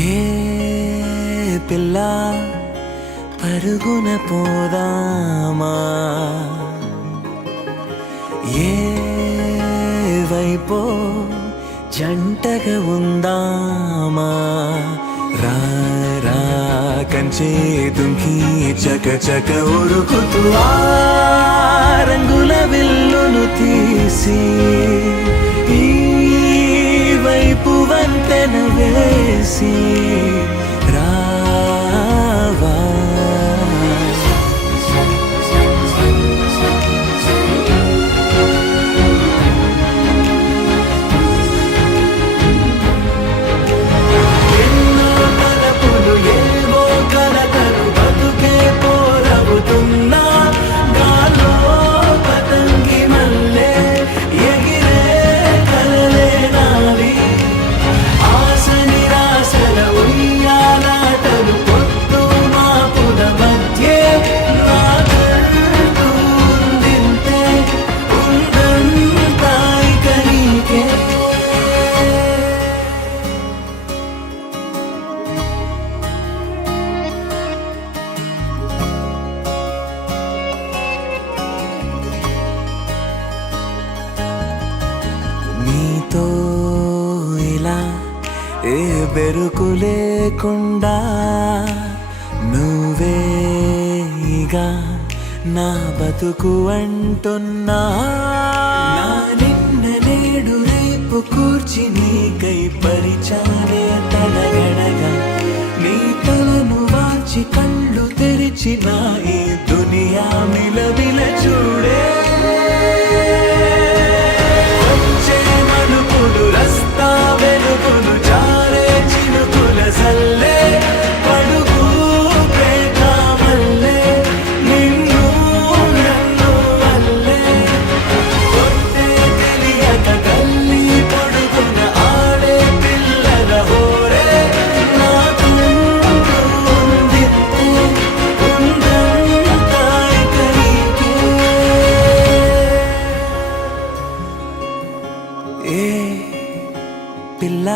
ఏ పిల్ల పరుగున పోదామా, ఏ వైపో జంటగా ఉందామా, రా రా కంచే దుంకి చక చక ఉరుకుతూ ఆ రంగుల విల్లును తీసి ఈ వైపు వంతెన వేసి రావా. ఎన్నో తలపులు ఏవో కలతలు బతుకే పోరవుతున్నా గాల్లో పతంగి మల్లె ఎగిరే కలలే నావి. ఆశ నిరాశల ఉయ్యాలాటలు పొద్దు మాపుల మధ్యే నాకంటూ ఉందింతే ఉందంతా ఇక నీకే. నీతో ఇలా ఏ బెరుకు లేకుండా నువ్వేగా నా బతుకు అంటున్నా. నా నిన్న నేడు రేపు కూర్చి నీకై పరిచానే తలగడగా, నీ తలను వాచి కళ్ళు తెరిచిన ఈ దునియా మిలవిల చూడే. వచ్చే మలుపులు రస్తా వెలుగులు జారే చినుకుల సల్లే పడుగు పేట మల్లె నిన్ను నన్ను వల్లే. కొట్టే తెలియక గల్లీ పొడుగున ఆడే పిల్లల హోరే నాకుంటూ ఉందింతే ఉందంతా ఇక నీకే. ఏ పిల్ల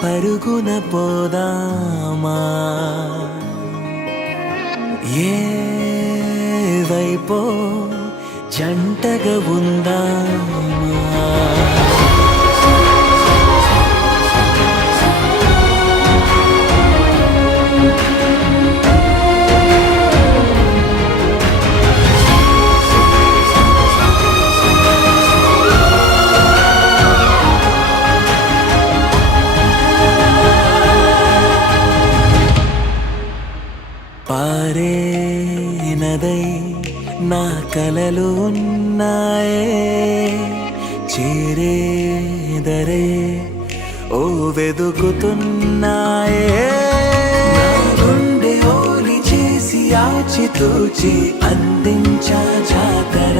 పరుగున పోదామా, ఏ వైపో జంటగా ఉందామా. పారే నదై నా కలలు ఉన్నాయే, చేరేదరే ఓ వెదుకుతున్నాయే. నా గుండె ఓలి చేసి ఆచితూచి అందించా జాతర